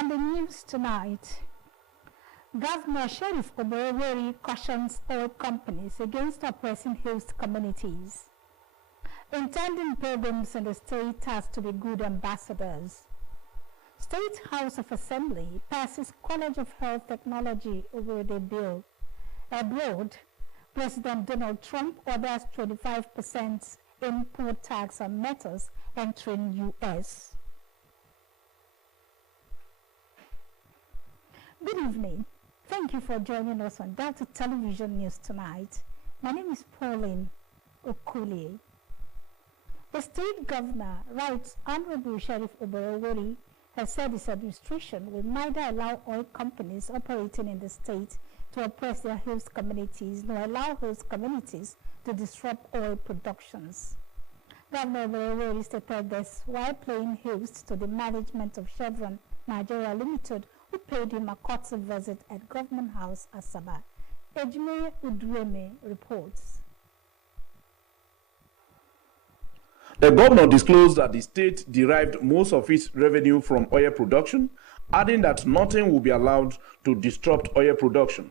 On the news tonight, Governor Sheriff Oborevwori cautions oil companies against oppressing host communities. Intending pilgrims in the state has to be good ambassadors. State House of Assembly passes College of Health Technology over the bill. Abroad, President Donald Trump orders 25% import tax on metals entering U.S. Good evening. Thank you for joining us on Delta Television News tonight. My name is Pauline Okulie. The state governor, Right Honorable Sheriff Oborevwori, has said his administration will neither allow oil companies operating in the state to oppress their host communities nor allow host communities to disrupt oil productions. Governor Oborevwori stated this while playing host to the management of Chevron Nigeria Limited, who paid him a courtesy visit at Government House, Asaba. Ejime Udweme reports. The governor disclosed that the state derived most of its revenue from oil production, adding that nothing will be allowed to disrupt oil production.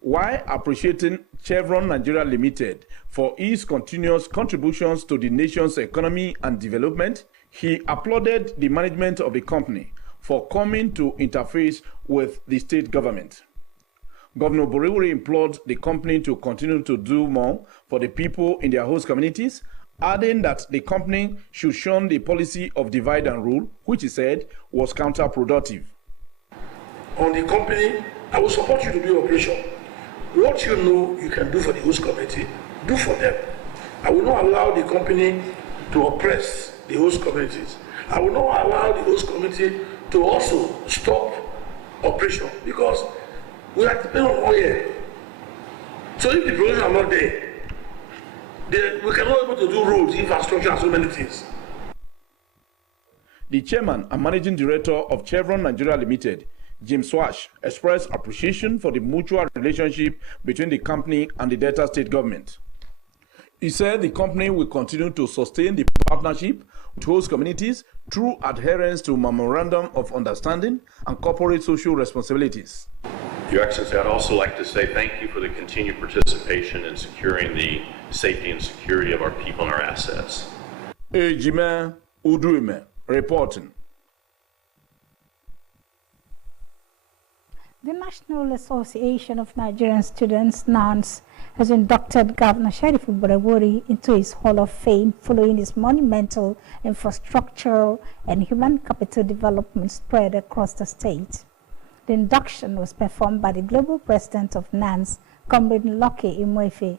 While appreciating Chevron Nigeria Limited for its continuous contributions to the nation's economy and development, he applauded the management of the company for coming to interface with the state government. Governor Oborevwori implored the company to continue to do more for the people in their host communities, adding that the company should shun the policy of divide and rule, which he said was counterproductive. On the company, I will support you to do operation. What you know you can do for the host community, do for them. I will not allow the company to oppress the host communities. I will not allow the host community to also stop operation because we are depending on oil. So if the producers are not there, we cannot be able to do roads, infrastructure, and so many things. The chairman and managing director of Chevron Nigeria Limited, Jim Swash, expressed appreciation for the mutual relationship between the company and the Delta State government. He said the company will continue to sustain the partnership with host communities through adherence to Memorandum of Understanding and corporate social responsibilities. Your Excellency, I'd also like to say thank you for the continued participation in securing the safety and security of our people and our assets. Ejime Udweme reporting. The National Association of Nigerian Students, NANS, has inducted Governor Sheriff Oborevwori into his Hall of Fame following his monumental infrastructural and human capital development spread across the state. The induction was performed by the global president of NANS, Comrade Lucky Imoefe,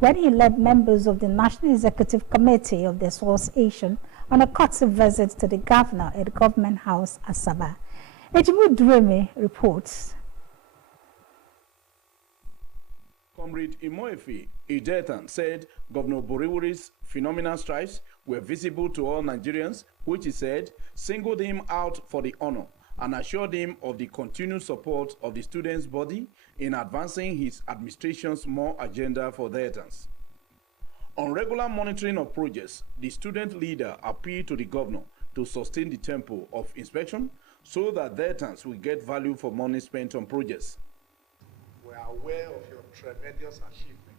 when he led members of the National Executive Committee of the Association on a courtesy visit to the governor at Government House, Asaba. Ejime Udweme reports. Comrade Imoefe Idetan said Governor Oborevwori's phenomenal strides were visible to all Nigerians, which he said singled him out for the honor and assured him of the continued support of the students' body in advancing his administration's more agenda for Deltans. On regular monitoring of projects, the student leader appealed to the governor to sustain the tempo of inspection so that Deltans will get value for money spent on projects. We are aware of your tremendous achievement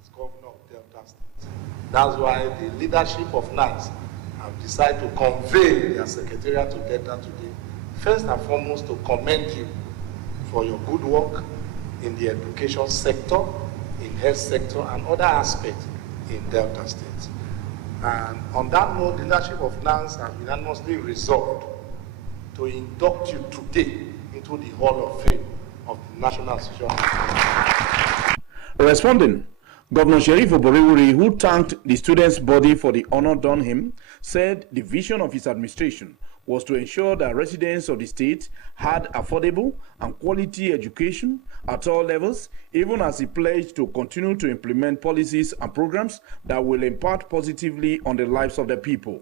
as governor of Delta State. That's why the leadership of NANS have decided to convene their secretariat to Delta today. First and foremost, to commend you for your good work in the education sector, in health sector, and other aspects in Delta State. And on that note, the leadership of NANS has unanimously resolved to induct you today into the Hall of Fame of the National Association. Responding, Governor Sheriff Oborevwori, who thanked the students' body for the honor done him, said the vision of his administration was to ensure that residents of the state had affordable and quality education at all levels, even as he pledged to continue to implement policies and programs that will impact positively on the lives of the people.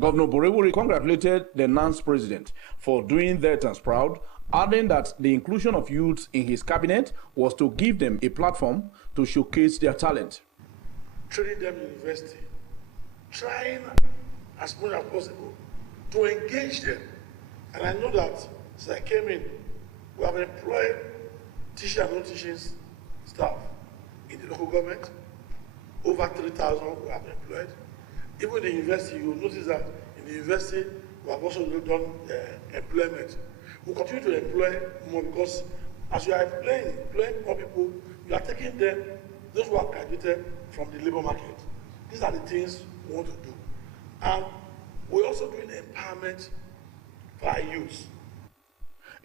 Governor Oborevwori congratulated the NANS president for doing Deltans proud, adding that the inclusion of youths in his cabinet was to give them a platform to showcase their talent. Training them in university, trying as much as possible to engage them. And I know that So I came in. We have employed teaching and non-teaching staff in the local government. Over 3,000 we have employed. Even in the university, you will notice that in the university, we have also done employment. We continue to employ more because as you are employing more people, you are taking them, those who are graduated from the labor market. These are the things we want to do. And we're also doing empowerment for our youth.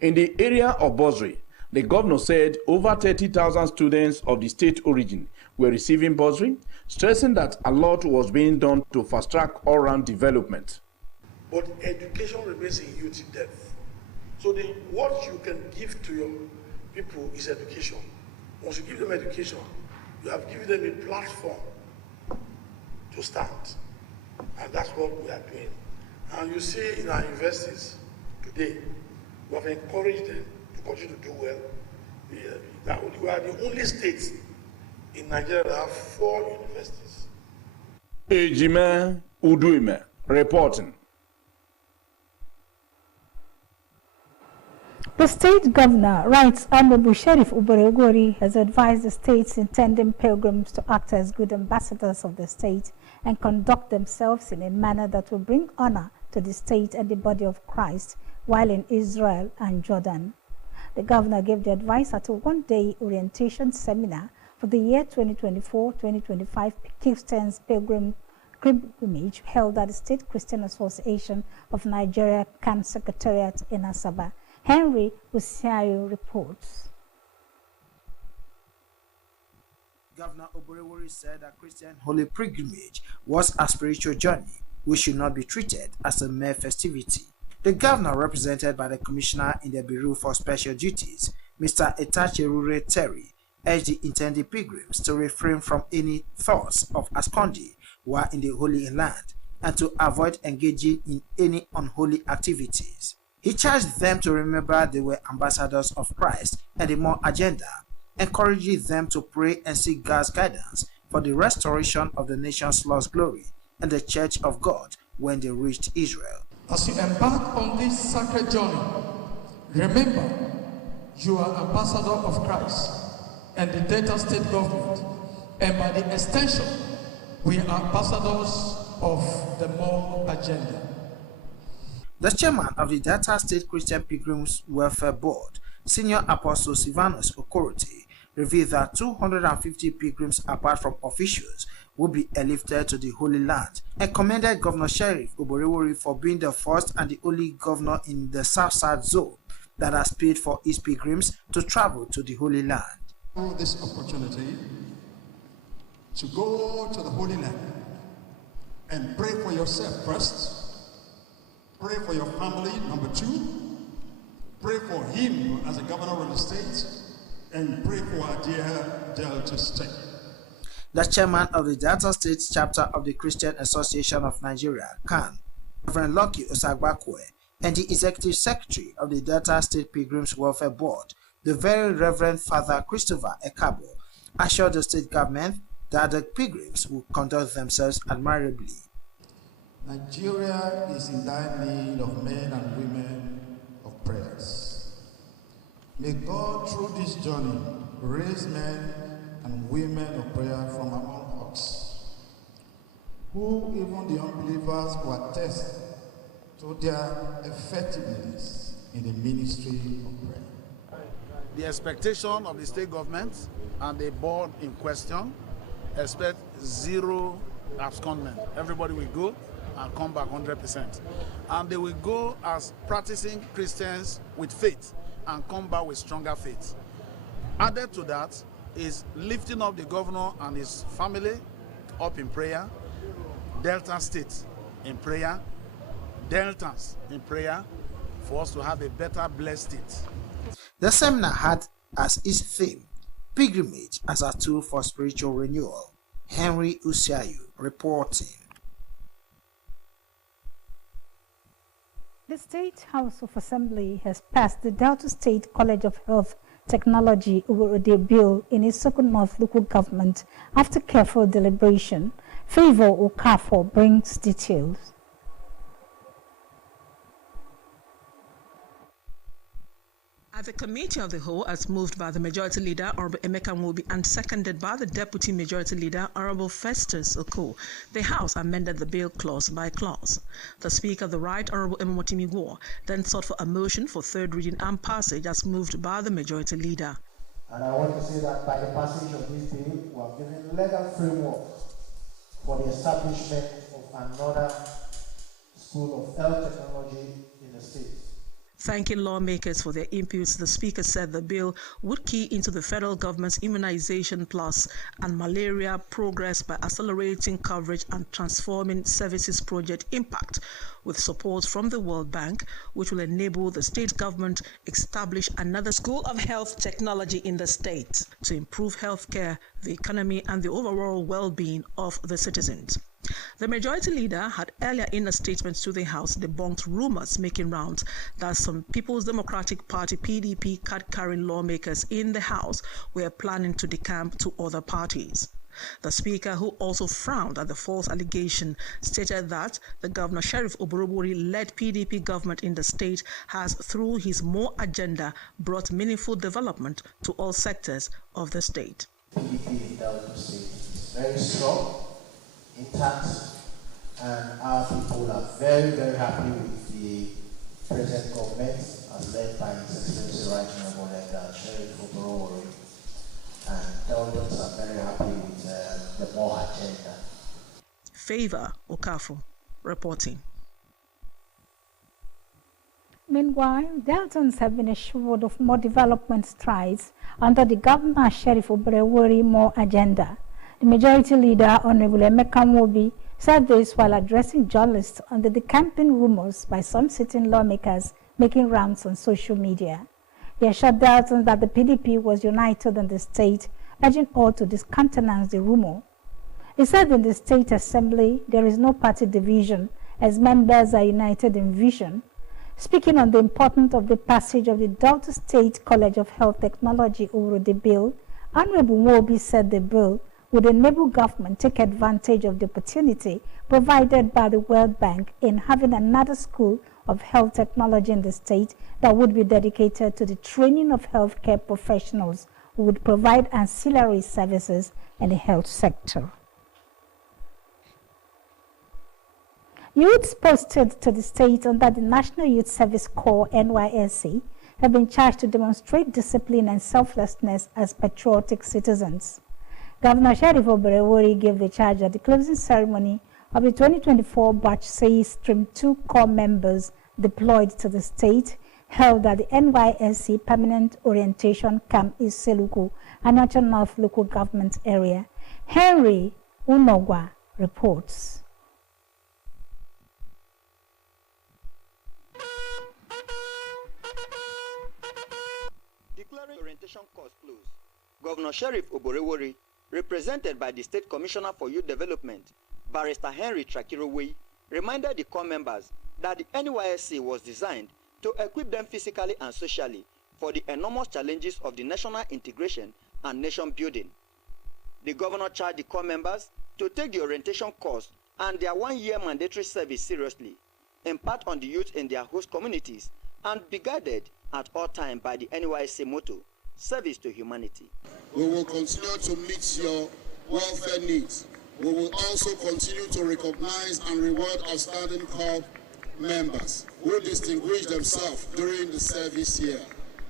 In the area of bursary, the governor said over 30,000 students of the state origin were receiving bursary, stressing that a lot was being done to fast-track all-round development. But education remains in youth depth. So what you can give to your people is education. Once you give them education, you have given them a platform to stand. And that's what we are doing. And you see in our universities today, we have encouraged them to continue to do well. We are the only state in Nigeria that have 4 universities. Ejime Uduime reporting. The state governor, Right Honorable Sheriff Uberegori, has advised the state's intending pilgrims to act as good ambassadors of the state and conduct themselves in a manner that will bring honor to the state and the body of Christ while in Israel and Jordan. The governor gave the advice at a one-day orientation seminar for the year 2024-2025 Christians pilgrimage held at the State Christian Association of Nigeria CAN Secretariat in Asaba. Henry Usiayo reports. Governor Oborewori said that Christian holy pilgrimage was a spiritual journey which should not be treated as a mere festivity. The governor, represented by the commissioner in the Bureau for Special Duties, Mr. Etacherure Terry, urged the intended pilgrims to refrain from any thoughts of absconding while in the Holy Land and to avoid engaging in any unholy activities. He charged them to remember they were ambassadors of Christ and the more agenda, encouraging them to pray and seek God's guidance for the restoration of the nation's lost glory and the Church of God when they reached Israel. As you embark on this sacred journey, remember you are ambassador of Christ and the Delta State government, and by the extension, we are ambassadors of the more agenda. The chairman of the Delta State Christian Pilgrims Welfare Board, Senior Apostle Silvanus Okorote, revealed that 250 pilgrims apart from officials will be airlifted to the Holy Land and commended Governor Sheriff Uberegori for being the first and the only governor in the South-South zone that has paid for his pilgrims to travel to the Holy Land. This opportunity to go to the Holy Land and pray for yourself first. Pray for your family, number 2. Pray for him as a governor of the state, and pray for our dear Delta State. The chairman of the Delta State chapter of the Christian Association of Nigeria, CAN, Reverend Lucky Osagbakwe, and the executive secretary of the Delta State Pilgrims Welfare Board, the very Reverend Father Christopher Ekabo, assured the state government that the pilgrims will conduct themselves admirably. Nigeria is in dire need of men and women of prayers. May God, through this journey, raise men and women of prayer from among us, who even the unbelievers will attest to their effectiveness in the ministry of prayer. The expectation of the state government and the board in question expect 0 abscondment. Everybody will go and come back 100%. And they will go as practicing Christians with faith and come back with stronger faith. Added to that is lifting up the governor and his family up in prayer, Delta State in prayer, Deltas in prayer, for us to have a better blessed state. The seminar had as its theme, pilgrimage as a tool for spiritual renewal. Henry Usiayu reporting. The State House of Assembly has passed the Delta State College of Health Technology Uburode Bill in its Soko North local government after careful deliberation. Favor Okafor brings details. At the Committee of the Whole, as moved by the Majority Leader, Honorable Emeka Nwobi, and seconded by the Deputy Majority Leader, Honorable Festus Oko, the House amended the bill clause by clause. The Speaker of the Right, Honorable Emomotimi Gwor, then sought for a motion for third reading and passage as moved by the Majority Leader. And I want to say that by the passage of this bill, we are giving legal framework for the establishment of another School of Health Technology in the state. Thanking lawmakers for their inputs, the Speaker said the bill would key into the federal government's Immunization Plus and malaria progress by accelerating coverage and transforming services project impact with support from the World Bank, which will enable the state government establish another School of Health Technology in the state to improve healthcare, the economy, and the overall well-being of the citizens. The Majority Leader had earlier in a statement to the House debunked rumors making rounds that some People's Democratic Party PDP card-carrying lawmakers in the House were planning to decamp to other parties. The Speaker, who also frowned at the false allegation, stated that the Governor Sheriff Oborevwori-led PDP government in the state has, through his More agenda, brought meaningful development to all sectors of the state. PDP in Delta State is very strong, intact, and our people are very, very happy with the present government as led by His Excellency Right Honorable Sheriff Oborevwori, and Deltans are very happy with the More agenda. Favor Okafor reporting. Meanwhile, Deltans have been assured of more development strides under the Governor Sheriff Oborevwori More agenda. The Majority Leader, Honorable Emeka Nwobi, said this while addressing journalists on the decamping rumors by some sitting lawmakers making rounds on social media. He assured Deltans that the PDP was united in the state, urging all to discountenance the rumor. He said in the State Assembly there is no party division as members are united in vision. Speaking on the importance of the passage of the Delta State College of Health Technology over the bill, Honorable Nwobi said the bill would enable government take advantage of the opportunity provided by the World Bank in having another school of health technology in the state that would be dedicated to the training of healthcare professionals who would provide ancillary services in the health sector. Youths posted to the state under the National Youth Service Corps (NYSC) have been charged to demonstrate discipline and selflessness as patriotic citizens. Governor Sheriff Oborevwori gave the charge at the closing ceremony of the 2024 Batch C Stream 2 Corps members deployed to the state, held at the NYSC Permanent Orientation Camp in Seluku, Anachar North Local Government Area. Henry Unogwa reports. Declaring orientation course closed, Governor Sheriff Oborevwori, represented by the State Commissioner for Youth Development, Barrister Henry Trakirowe, reminded the corps members that the NYSC was designed to equip them physically and socially for the enormous challenges of the national integration and nation building. The governor charged the corps members to take the orientation course and their one-year mandatory service seriously, impart on the youth in their host communities, and be guided at all times by the NYSC motto, service to humanity. We will continue to meet your welfare needs. We will also continue to recognize and reward outstanding corps members who distinguished themselves during the service year.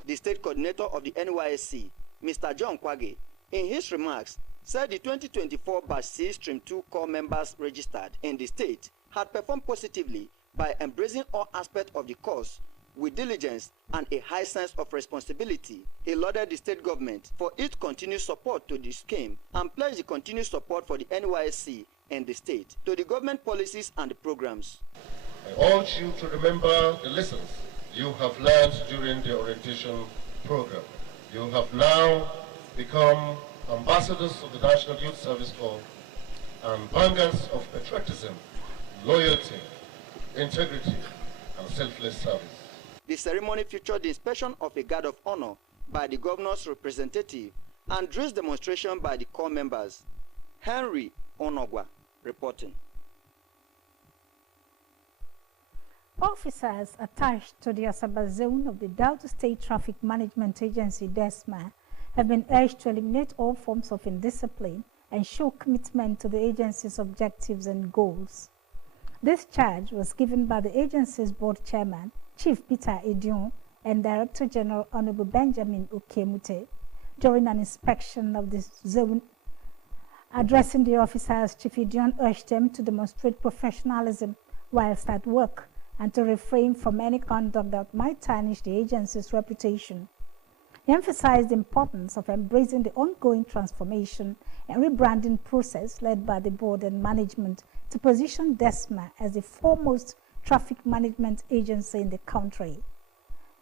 The state coordinator of the NYSC, Mr. John Kwage, in his remarks, said the 2024 Batch C Stream 2 corps members registered in the state had performed positively by embracing all aspects of the course with diligence and a high sense of responsibility. He lauded the state government for its continued support to the scheme and pledged the continued support for the NYSC and the state to the government policies and the programs. I urge you to remember the lessons you have learned during the orientation program. You have now become ambassadors of the National Youth Service Corps and vanguards of patriotism, loyalty, integrity, and selfless service. The ceremony featured the inspection of a guard of honor by the governor's representative and dress demonstration by the corps members. Henry Onogwa reporting. Officers attached to the Asaba zone of the Delta State Traffic Management Agency, DESMA, have been urged to eliminate all forms of indiscipline and show commitment to the agency's objectives and goals. This charge was given by the agency's board chairman, Chief Peter Edion, and Director General Honorable Benjamin Okemute during an inspection of the zone. Addressing the officers, Chief Edion urged them to demonstrate professionalism whilst at work and to refrain from any conduct that might tarnish the agency's reputation. He emphasized the importance of embracing the ongoing transformation and rebranding process led by the board and management to position DESMA as the foremost traffic management agency in the country.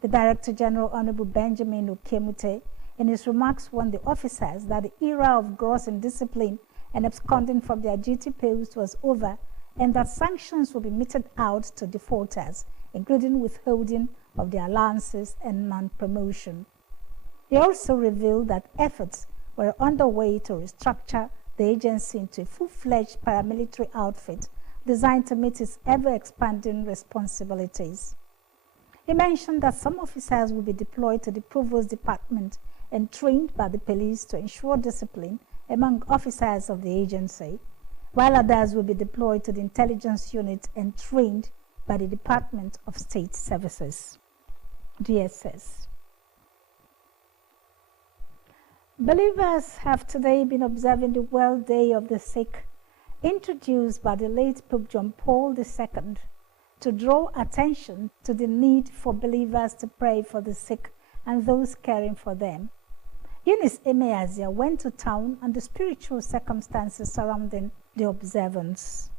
The Director General, Honorable Benjamin Okemute, in his remarks warned the officers that the era of gross indiscipline and absconding from their duty post was over, and that sanctions will be meted out to defaulters, including withholding of their allowances and non-promotion. He also revealed that efforts were underway to restructure the agency into a full-fledged paramilitary outfit designed to meet its ever-expanding responsibilities. He mentioned that some officers will be deployed to the Provost Department and trained by the police to ensure discipline among officers of the agency, while others will be deployed to the intelligence unit and trained by the Department of State Services, DSS. Believers have today been observing the World Day of the Sick, introduced by the late Pope John Paul II, to draw attention to the need for believers to pray for the sick and those caring for them. Eunice Emeazia went to town on the spiritual circumstances surrounding the observance.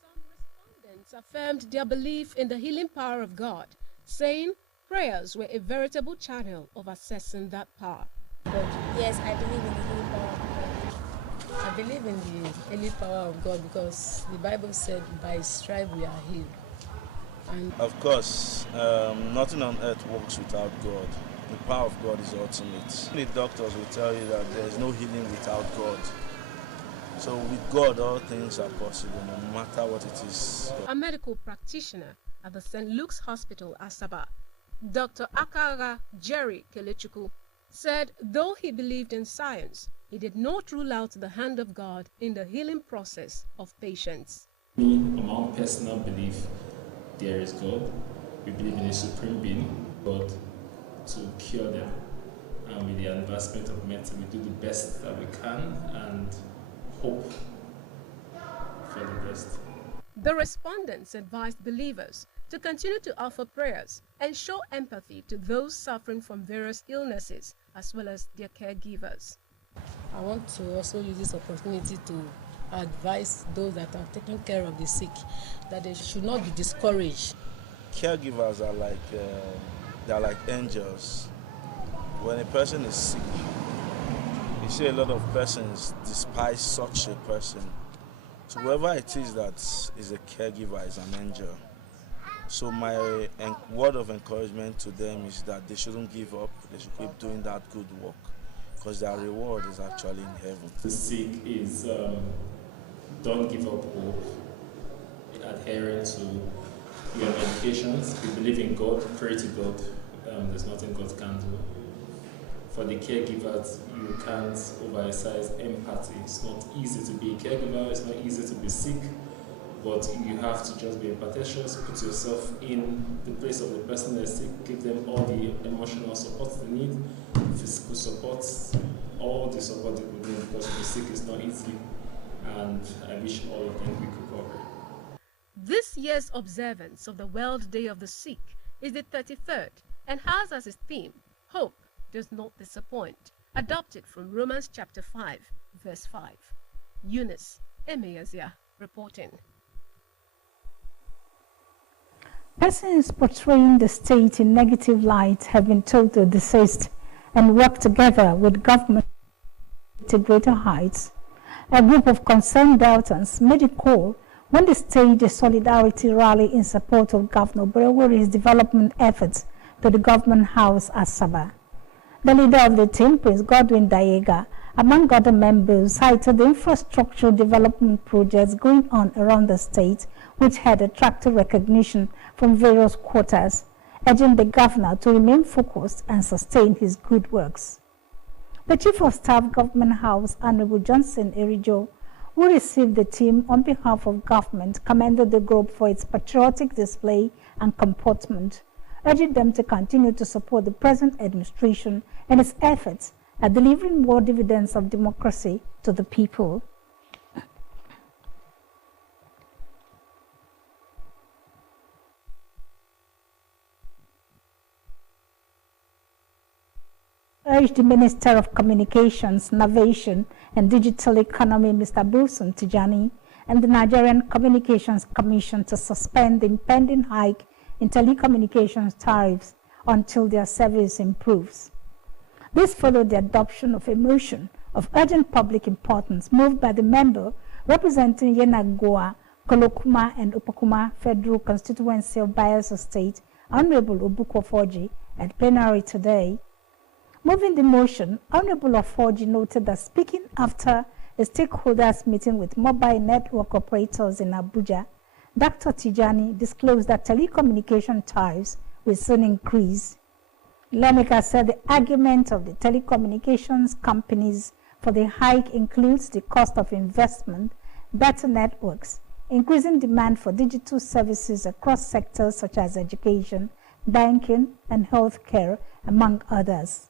Some respondents affirmed their belief in the healing power of God, saying prayers were a veritable channel of accessing that power. Yes, I believe in the healing power of God. I believe in the healing power of God because the Bible said by His stripes we are healed. And of course, nothing on earth works without God. The power of God is ultimate. The doctors will tell you that there is no healing without God. So with God, all things are possible, no matter what it is. A medical practitioner at the St. Luke's Hospital, Asaba, Dr. Akara Jerry Kelechukwu, said though he believed in science, he did not rule out the hand of God in the healing process of patients. Me, in my own personal belief, there is God. We believe in a supreme being, God, to cure them. And with the advancement of medicine, we do the best that we can and hope for the best. The respondents advised believers to continue to offer prayers and show empathy to those suffering from various illnesses as well as their caregivers. I want to also use this opportunity to advise those that are taking care of the sick that they should not be discouraged. Caregivers are like angels. When a person is sick, you see a lot of persons despise such a person. So whoever it is that is a caregiver is an angel. So my word of encouragement to them is that they shouldn't give up. They should keep doing that good work because their reward is actually in heaven. The sick is don't give up hope, adhering to your medications. We believe in God, pray to God. There's nothing God can do. For the caregivers, you can't overexercise empathy. It's not easy to be a caregiver, it's not easy to be sick, but you have to just be empathetic, put yourself in the place of the person that's sick, give them all the emotional support they need, physical support, all the support they would need, because to be sick is not easy, and I wish all of them we could cover. This year's observance of the World Day of the Sick is the 33rd and has as its theme, Hope Does Not Disappoint, adopted from Romans chapter 5, verse 5. Eunice Emeazia reporting. Persons portraying the state in negative light have been told to desist and work together with government to greater heights. A group of concerned Deltans made a call when they staged a solidarity rally in support of Governor Oborevwore's development efforts to the government house at Asaba. The leader of the team, Prince Godwin Dayega, among other members, cited the infrastructural development projects going on around the state, which had attracted recognition from various quarters, urging the governor to remain focused and sustain his good works. The Chief of Staff, Government House, Honorable Johnson Erijo, who received the team on behalf of government, commended the group for its patriotic display and comportment, urging them to continue to support the present administration and its efforts at delivering more dividends of democracy to the people. Urged the Minister of Communications, Innovation and Digital Economy, Mr. Bosun Tijani, and the Nigerian Communications Commission to suspend the impending hike in telecommunications tariffs until their service improves. This followed the adoption of a motion of urgent public importance moved by the member representing Yenagoa, Kolokuma, and Upakuma Federal Constituency of Bayelsa State, Honorable Obuko Forji, at plenary today. Moving the motion, Honorable Oforji noted that speaking after a stakeholders meeting with mobile network operators in Abuja, Dr. Tijani disclosed that telecommunication tariffs will soon increase. Lawmaker said the argument of the telecommunications companies for the hike includes the cost of investment, better networks, increasing demand for digital services across sectors such as education, banking, and healthcare, among others.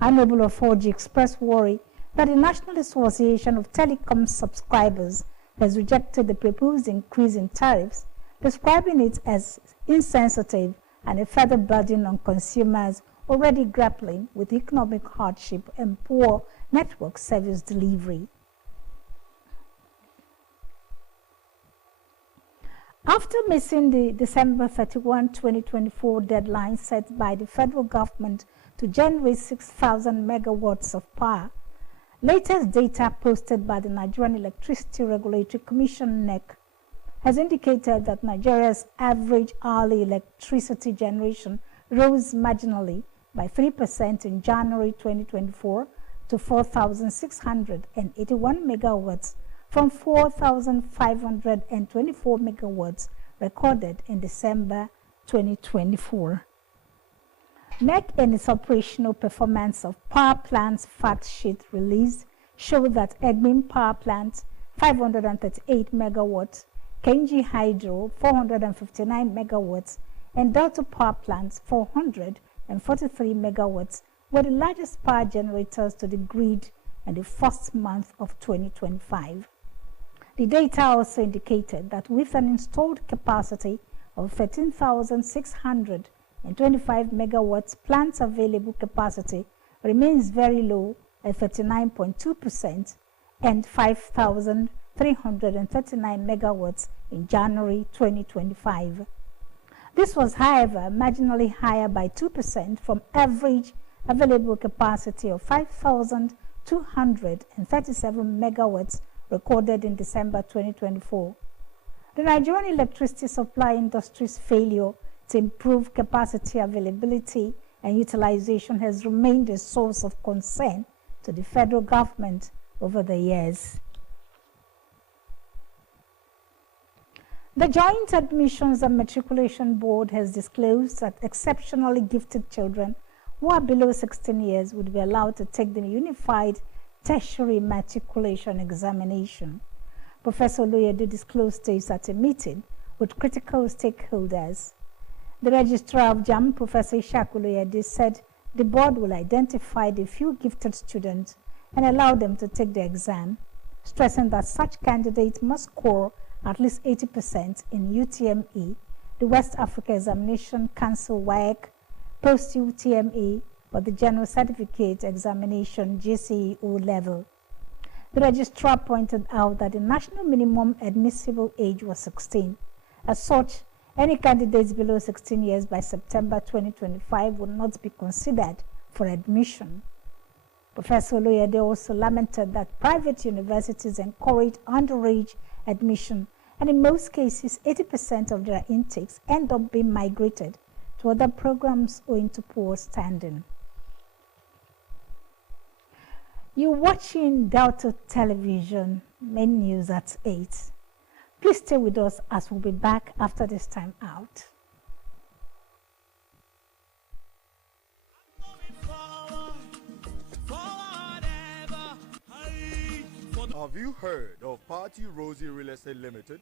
Honorable Oforji expressed worry that the National Association of Telecom Subscribers has rejected the proposed increase in tariffs, describing it as insensitive and a further burden on consumers already grappling with economic hardship and poor network service delivery. After missing the December 31, 2024 deadline set by the federal government to generate 6,000 megawatts of power, latest data posted by the Nigerian Electricity Regulatory Commission (NEC) has indicated that Nigeria's average hourly electricity generation rose marginally by 3% in January 2024 to 4,681 megawatts from 4,524 megawatts recorded in December 2024. NEC and its operational performance of power plants fact sheet released showed that Egmin Power Plant 538 megawatts, Kenji Hydro 459 megawatts, and Delta Power Plants 443 megawatts were the largest power generators to the grid in the first month of 2025. The data also indicated that with an installed capacity of 13,625 megawatts, plant's available capacity remains very low at 39.2% and 5,339 megawatts in January 2025. This was, however, marginally higher by 2% from average available capacity of 5,237 megawatts recorded in December 2024. The Nigerian electricity supply industry's failure to improve capacity availability and utilization has remained a source of concern to the federal government over the years. The Joint Admissions and Matriculation Board has disclosed that exceptionally gifted children who are below 16 years would be allowed to take the Unified Tertiary Matriculation Examination. Professor Oloyede disclosed this at a meeting with critical stakeholders. The Registrar of JAMB, Professor Ishaq Oloyede, said the board will identify the few gifted students and allow them to take the exam, stressing that such candidates must score at least 80% in UTME, the West Africa Examination Council WAEC, post-UTME, or the General Certificate Examination GCE level. The registrar pointed out that the national minimum admissible age was 16. As such, any candidates below 16 years by September 2025 would not be considered for admission. Professor Oloyede also lamented that private universities encourage underage admission, and in most cases, 80% of their intakes end up being migrated to other programs owing to poor standing. You're watching Delta Television, main news at 8. Please stay with us as we'll be back after this time out. Have you heard of Party Rosie Real Estate Limited?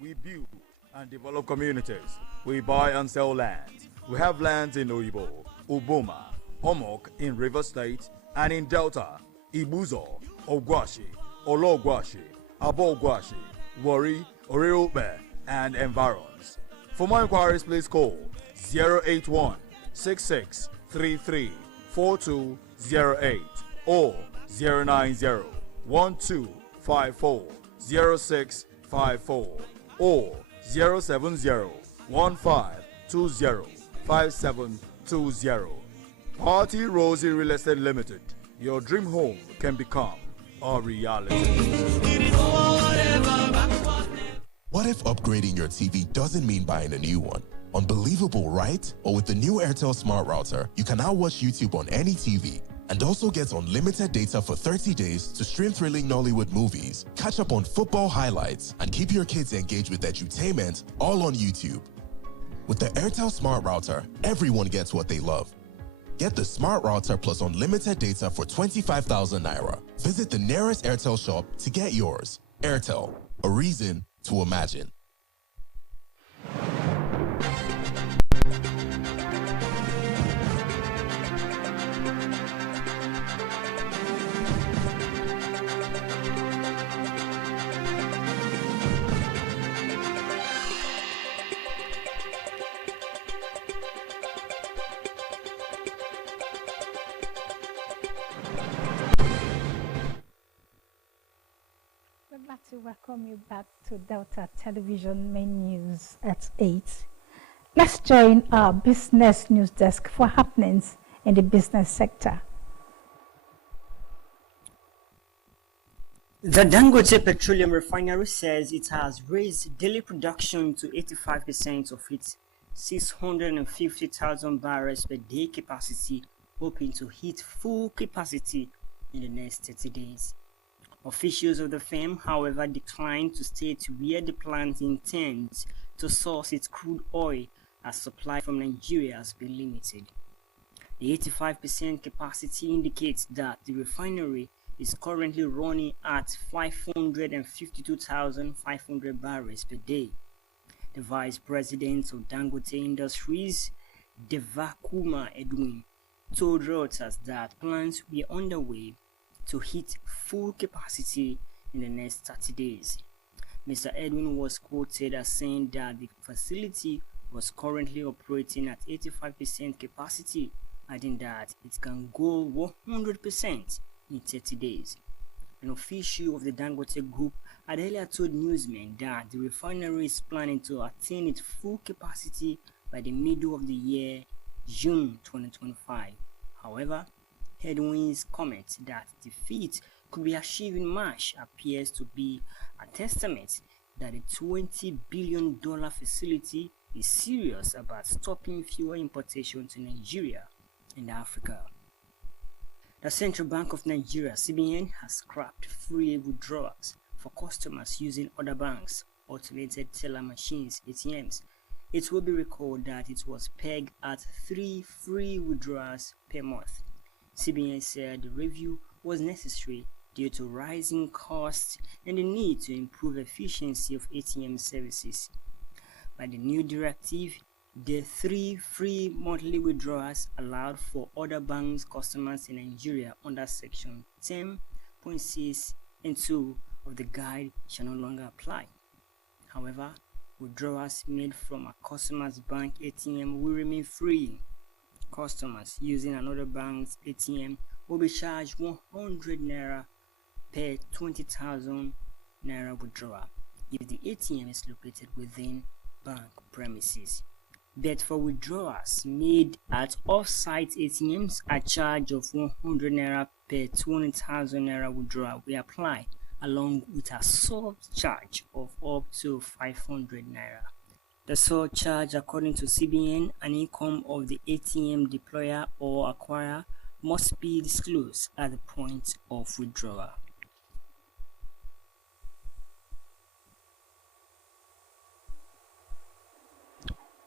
We build and develop communities. We buy and sell lands. We have lands in Oyibo, Uboma, Omok in River State, and in Delta, Ibuzo, Ogwashi, Ologwashi, Abogwashi, Wari, Oreope, and environs. For more inquiries, please call 081 6633 4208 or 090 1254 0654 or 070 1520 5720. Party Rosie Real Estate Limited. Your dream home can become a reality. What if upgrading your TV doesn't mean buying a new one? Unbelievable, right? But with the new Airtel Smart Router, you can now watch YouTube on any TV and also get unlimited data for 30 days to stream thrilling Nollywood movies, catch up on football highlights, and keep your kids engaged with edutainment all on YouTube. With the Airtel Smart Router, everyone gets what they love. Get the Smart Router plus unlimited data for 25,000 Naira. Visit the nearest Airtel shop to get yours. Airtel, a reason to imagine. We'd like to welcome you back to Delta Television main news at 8. Let's join our business news desk for happenings in the business sector. The Dangote Petroleum Refinery says it has raised daily production to 85% of its 650,000 barrels per day capacity, hoping to hit full capacity in the next 30 days. Officials of the firm, however, declined to state where the plant intends to source its crude oil, as supply from Nigeria has been limited. The 85% capacity indicates that the refinery is currently running at 552,500 barrels per day. The Vice President of Dangote Industries, Devakuma Edwin, told Reuters that plans were underway to hit full capacity in the next 30 days. Mr. Edwin was quoted as saying that the facility was currently operating at 85% capacity, adding that it can go 100% in 30 days. An official of the Dangote Group had earlier told newsmen that the refinery is planning to attain its full capacity by the middle of the year, June 2025. However, Edwin's comment that the feat could be achieved in March appears to be a testament that the $20 billion facility is serious about stopping fuel importation to Nigeria and Africa. The Central Bank of Nigeria, CBN, has scrapped free withdrawals for customers using other banks' automated teller machines, ATMs. It will be recalled that it was pegged at 3 free withdrawals per month. CBN said the review was necessary due to rising costs and the need to improve efficiency of ATM services. By the new directive, the 3 free monthly withdrawals allowed for other banks' customers in Nigeria under Section 10.6 and 2 of the guide shall no longer apply. However, withdrawals made from a customer's bank ATM will remain free. Customers using another bank's ATM will be charged 100 Naira per 20,000 Naira withdrawal if the ATM is located within bank premises. But for withdrawals made at off-site ATMs, a charge of 100 Naira per 20,000 Naira withdrawal will apply, along with a surcharge of up to 500 Naira. The surcharge, according to CBN, an income of the ATM deployer or acquirer must be disclosed at the point of withdrawal.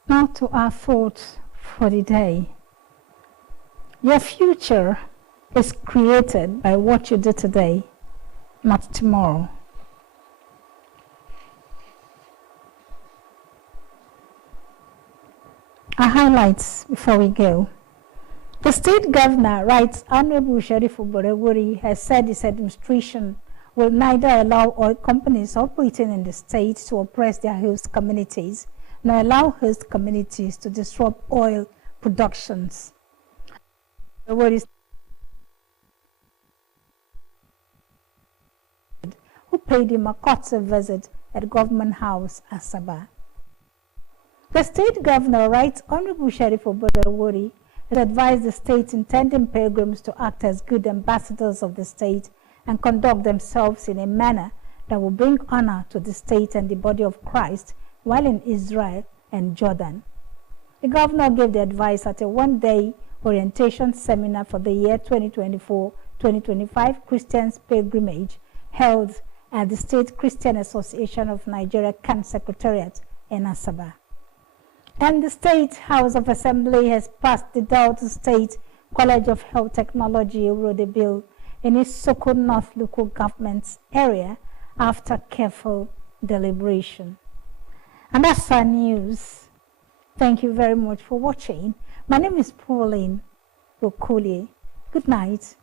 Now to our thoughts for the day. Your future is created by what you do today, not tomorrow. Our highlights before we go. The state governor, Right Honorable Sheriff Oborevwori, has said his administration will neither allow oil companies operating in the state to oppress their host communities, nor allow host communities to disrupt oil productions. Who paid him a courtesy visit at Government House, Asaba. The state governor, Right Honorable Sheriff Oborevwori, has advised the state's intending pilgrims to act as good ambassadors of the state and conduct themselves in a manner that will bring honor to the state and the body of Christ while in Israel and Jordan. The governor gave the advice at a one-day orientation seminar for the year 2024-2025 Christians Pilgrimage held at the State Christian Association of Nigeria CAN Secretariat in Asaba. And the State House of Assembly has passed the Delta State College of Health Technology Urode Bill in its Soko North local government area after careful deliberation. And that's our news. Thank you very much for watching. My name is Pauline Okulie. Good night.